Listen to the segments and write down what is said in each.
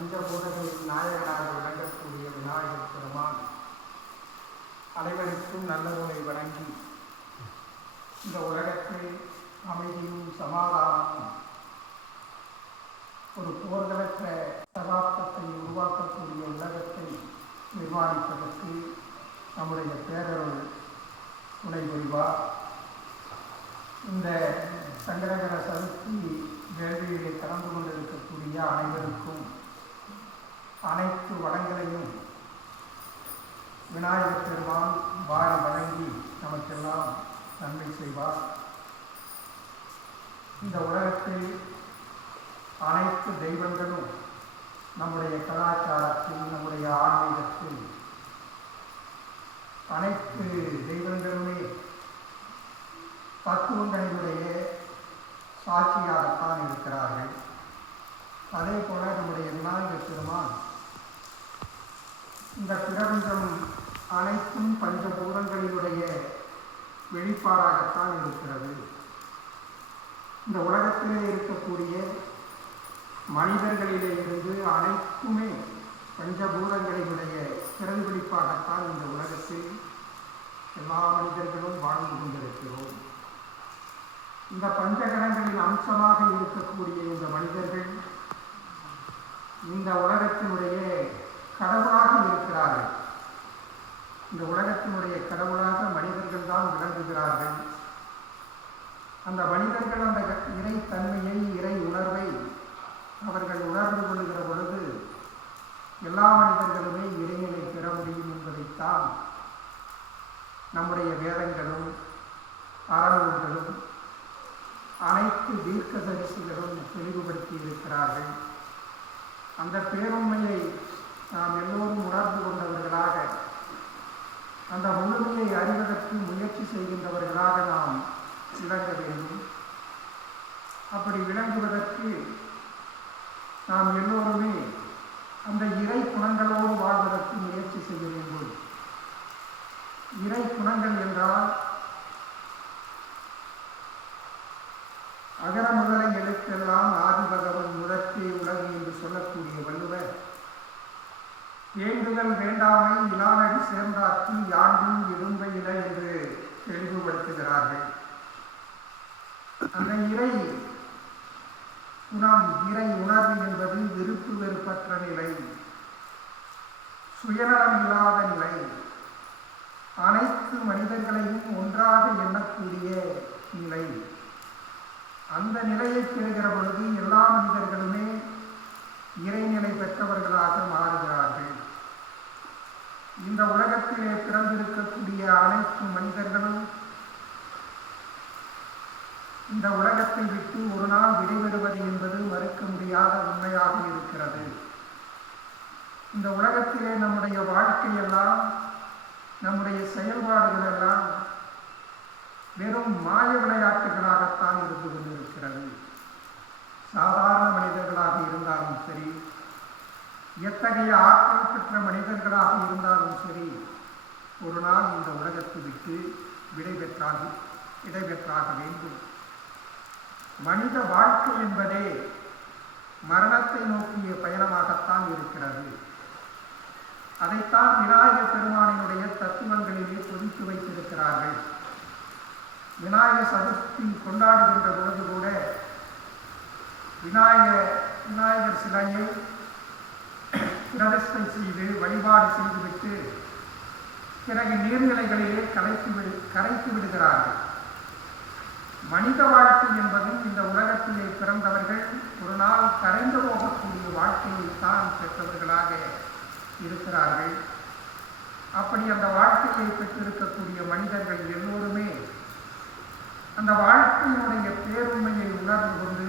பஞ்சபூதங்களின் நாயகனாக விளங்கக்கூடிய விநாயகர் பெருமான் அனைவருக்கும் நல்ல வழங்கி இந்த உலகத்தில் அமைதியும் சமாதானமும் ஒரு போர்களற்ற சகாப்தத்தை உருவாக்கக்கூடிய உலகத்தை நிர்மாணிப்பதற்கு நம்முடைய பேரருள் துணை புரிவார். இந்த சங்கடகர சதுர்த்தி வேள்வியிலே கலந்து கொண்டிருக்கக்கூடிய அனைவருக்கும் அனைத்து வளங்களையும் விநாயகர் பெருமான் வாரி வழங்கி நமக்கெல்லாம் நன்மை செய்வார். இந்த உலகத்தில் அனைத்து தெய்வங்களும் நம்முடைய கலாச்சாரத்தில், நம்முடைய ஆன்மீகத்தில் அனைத்து தெய்வங்களுமே தத்துவங்களினுடைய சாட்சியாகத்தான் இருக்கிறார்கள். அதே போல நம்முடைய விநாயகர் பெருமான் இந்த பிரபஞ்சம் அனைத்தும் பஞ்சபூதங்களினுடைய வெளிப்பாடாகத்தான் இருக்கிறது. இந்த உலகத்திலே இருக்கக்கூடிய மனிதர்களிலே இருந்து அனைத்துமே பஞ்சபூதங்களினுடைய பிரதிபலிப்பாகத்தான் இந்த உலகத்தில் எல்லா மனிதர்களும் வாழ்ந்து கொண்டிருக்கிறோம். இந்த பஞ்சகணங்களின் அம்சமாக இருக்கக்கூடிய இந்த மனிதர்கள் இந்த உலகத்தினுடைய கடவுளாக இருக்கிறார்கள். இந்த உலகத்தினுடைய கடவுளாக மனிதர்கள் தான் விளங்குகிறார்கள். அந்த மனிதர்கள் அந்த இறை தன்மையை, இறை உணர்வை அவர்கள் உணர்ந்து கொள்கிற பொழுது எல்லா மனிதர்களுமே இறைநிலை பெற முடியும் என்பதைத்தான் நம்முடைய வேதங்களும் அறநூல்களும் அனைத்து தீர்க்கதரிசிகளும் தெளிவுபடுத்தி இருக்கிறார்கள். அந்த பேருண்மையை நாம் எல்லோரும் உணர்ந்து கொண்டவர்களாக, அந்த முழுமையை அறிவதற்கு முயற்சி செய்கின்றவர்களாக நாம் விளங்க வேண்டும். அப்படி விளங்குவதற்கு நாம் எல்லோருமே அந்த இறை குணங்களோடு வாழ்வதற்கு முயற்சி செய்ய வேண்டும். இறை குணங்கள் என்றால் அகர முதலை எழுத்தெல்லாம் ஆதிபகவன் முதற்றே உலகு என்று சொல்லக்கூடிய வள்ளுவர் வேண்டுதல் வேண்டாமை இலானடி சேர்ந்தாக்கி யாண்டும் இடும்பையில என்று தெளிவுபடுத்துகிறார்கள். அந்த இறை குணம், இறை உணர்வு என்பது விருப்பு வெறுப்பற்ற நிலை, சுயநலம் இல்லாத நிலை, அனைத்து மனிதர்களையும் ஒன்றாக எண்ணக்கூடிய நிலை. அந்த நிலையை பெறுகிற பொழுது எல்லா மனிதர்களுமே இறைநிலை பெற்றவர்களாக மாறுகிறார்கள். இந்த உலகத்திலே பிறந்திருக்கக்கூடிய அனைத்து மனிதர்களும் இந்த உலகத்தை விட்டு ஒரு நாள் விடைபெறுவது என்பது மறுக்க முடியாத உண்மையாக இருக்கிறது. இந்த உலகத்திலே நம்முடைய வாழ்க்கையெல்லாம், நம்முடைய செயல்பாடுகள் எல்லாம் வெறும் மாய விளையாட்டுகளாகத்தான் இருந்து கொண்டிருக்கிறது. சாதாரண மனிதர்களாக இருந்தாலும் சரி, எத்தகைய ஆற்றல் பெற்ற மனிதர்களாக இருந்தாலும் சரி, ஒரு நாள் இந்த உலகத்தை விட்டு விடைபெற்றாக வேண்டும். மனித வாழ்க்கை என்பதே மரணத்தை நோக்கிய பயணமாகத்தான் இருக்கிறது. அதைத்தான் விநாயகர் பெருமானினுடைய தத்துவங்களிலே பொதித்து வைத்திருக்கிறார்கள். விநாயகர் சதுர்த்தி கொண்டாடுகின்ற பொழுது கூட விநாயகர் சிலையை பிரதிஷ்டை செய்து வழிபாடு செய்துவிட்டு பிறகு நீர்நிலைகளிலே கரைத்து விடுகிறார்கள். மனித வாழ்க்கை என்பதும் இந்த உலகத்திலே பிறந்தவர்கள் ஒரு நாள் கரைந்து போகக்கூடிய வாழ்க்கையை தான் பெற்றவர்களாக இருக்கிறார்கள். அப்படி அந்த வாழ்க்கையை பெற்றிருக்கக்கூடிய மனிதர்கள் எல்லோருமே அந்த வாழ்க்கையினுடைய பேருண்மையை உணர்ந்து கொண்டு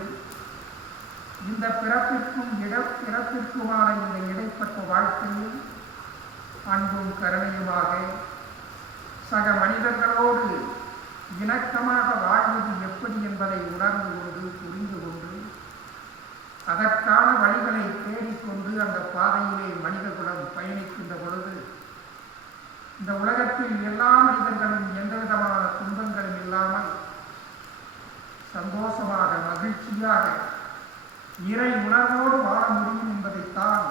இந்த பிறப்பிற்கும் இறப்பிற்குமான இந்த இடைப்பட்ட வாழ்க்கையில் அன்பும் கருணையுமாக சக மனிதர்களோடு இணக்கமாக வாழ்வது எப்படி என்பதை உணர்ந்து கொண்டு, புரிந்து கொண்டு, அதற்கான வழிகளை தேடிக்கொண்டு அந்த பாதையிலே மனிதகுலம் பயணிக்கின்ற பொழுது இந்த உலகத்தில் எல்லா மனிதர்களும் எந்த விதமான துன்பங்களும் இல்லாமல் சந்தோஷமாக, மகிழ்ச்சியாக, இறை உணர்வோடு வாழ முடியும் என்பதை என்பதைத்தான்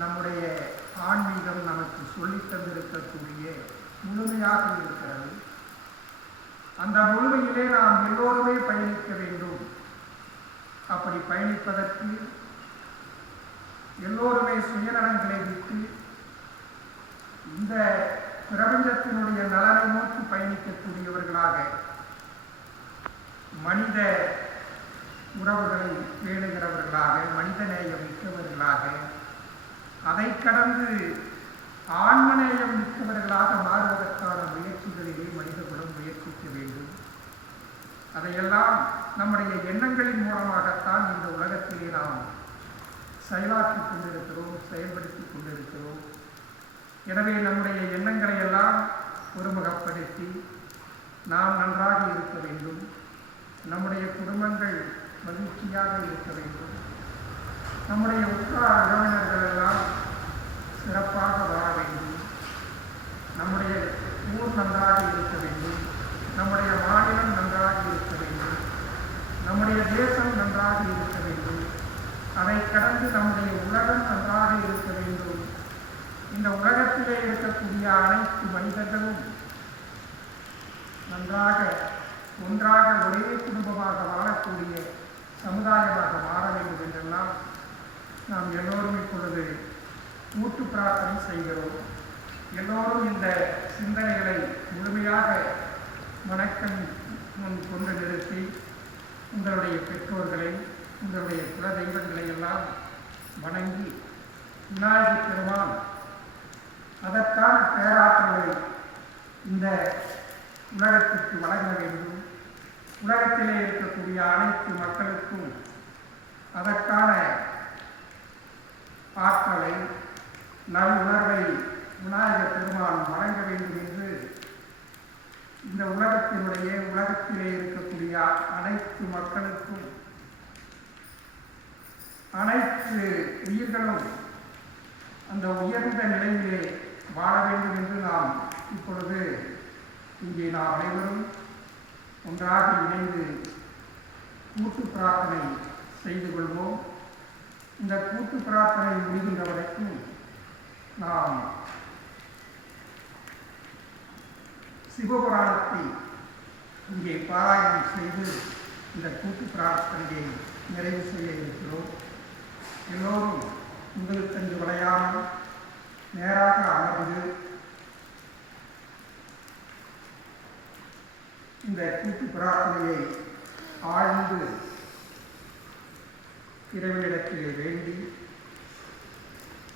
நம்முடைய ஆன்மீகம் நமக்கு சொல்லித் தந்திருக்கக்கூடிய முழுமையாக இருக்கிறது. அந்த முழுமையிலே நாம் எல்லோருமே பயணிக்க வேண்டும். அப்படி பயணிப்பதற்கு எல்லோருமே சுயநலங்களை விட்டு இந்த பிரபஞ்சத்தினுடைய நலனை நோக்கி பயணிக்கக்கூடியவர்களாக, மனித உறவுகளை பேணுகிறவர்களாக, மனித நேயம் மிக்கவர்களாக, அதை கடந்து ஆன்மநேயம் மிக்கவர்களாக மாறுவதற்கான முயற்சிகளிலே மனிதகுலம் முயற்சிக்க வேண்டும். அதையெல்லாம் நம்முடைய எண்ணங்களின் மூலமாகத்தான் இந்த உலகத்திலே நாம் செயலாற்றிக் கொண்டிருக்கிறோம், செயல்படுத்திக் கொண்டிருக்கிறோம். எனவே நம்முடைய எண்ணங்களை எல்லாம் ஒருமுகப்படுத்தி நாம் நன்றாக இருக்க வேண்டும். நம்முடைய குடும்பங்கள் மகிழ்ச்சியாக இருக்க வேண்டும். நம்முடைய உற்றார் உறவினர்கள் எல்லாம் சிறப்பாக வாழ வேண்டும். நம்முடைய ஊர் நன்றாக இருக்க வேண்டும். நம்முடைய மாநிலம் நன்றாக இருக்க வேண்டும். நம்முடைய தேசம் நன்றாக இருக்க வேண்டும். அதை கடந்து நம்முடைய உலகம் நன்றாக இருக்க வேண்டும். இந்த உலகத்திலே இருக்கக்கூடிய அனைத்து மனிதர்களும் நன்றாக ஒன்றாக ஒரே குடும்பமாக வாழக்கூடிய சமுதாயமாக மாற வேண்டும் என்றெல்லாம் நாம் எல்லோரும் இப்பொழுது கூட்டு பிரார்த்தனை செய்கிறோம். எல்லோரும் இந்த சிந்தனைகளை முழுமையாக மனக்கண் முன் கொண்டு நிறுத்தி உங்களுடைய பெற்றோர்களை, உங்களுடைய குல தெய்வங்களை எல்லாம் வணங்கி விநாயகப் பெருமான் அதற்கான பேராற்றலை இந்த உலகத்திற்கு வழங்க வேண்டும். உலகத்திலே இருக்கக்கூடிய அனைத்து மக்களுக்கும் அதற்கான ஆற்றலை, நல்லுணர்வை விநாயகப் பெருமான் வழங்க வேண்டும் என்று இந்த உலகத்திலே இருக்கக்கூடிய அனைத்து மக்களுக்கும், அனைத்து உயிர்களும் அந்த உயர்ந்த நிலையிலே வாழ வேண்டும் என்று நாம் இப்பொழுது இங்கே நாம் அனைவரும் ஒன்றாக இணைந்து கூட்டு பிரார்த்தனை செய்து கொள்வோம். இந்த கூட்டு பிரார்த்தனை முடிகின்ற வரைக்கும் நாம் சிவபுராணத்தை இங்கே பாராயணம் செய்து இந்த கூட்டு பிரார்த்தனையை நிறைவு செய்ய இருக்கிறோம். எல்லோரும் உங்களுக்கு விளையாமல் நேராக அமர்ந்து இந்த கூட்டு பிரார்த்தனையை ஆழ்ந்து இறைவனிடத்திலே வேண்டி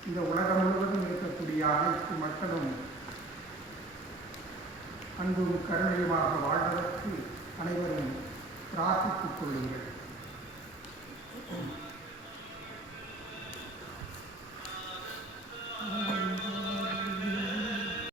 இந்த உலகம் முழுவதும் இருக்கக்கூடிய அனைத்து மக்களும் அன்பும் கருணையுமாக வாழ்வதற்கு அனைவரும் பிரார்த்தித்துக் கொள்ளுங்கள்.